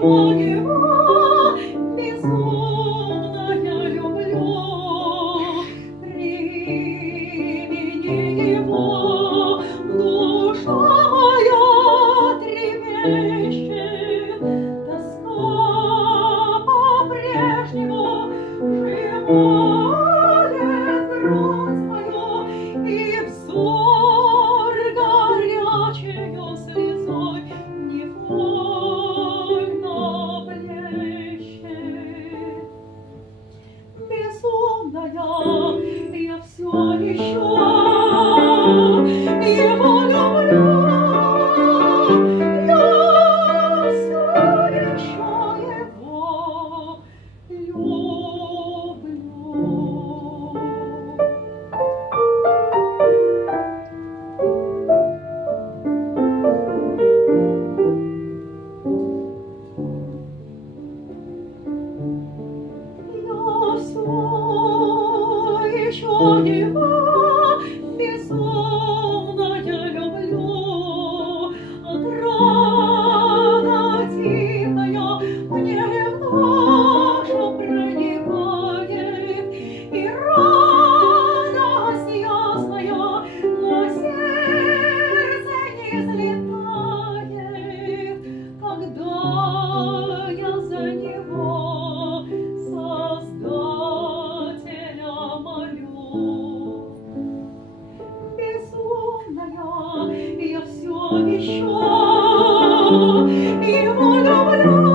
еще его безумно я люблю. При виде его душа моя трепещет, тоска по-прежнему сжимает грудь мою, и взор горячею слезой невольно блещет. Безумная я все еще его люблю, я все еще его люблю. Я все еще его безумно я люблю. Отрада тихая мне в душу проникает, и радость ясная на сердце не слетает, когда я за него Создателя молю. Безумная я все еще его люблю.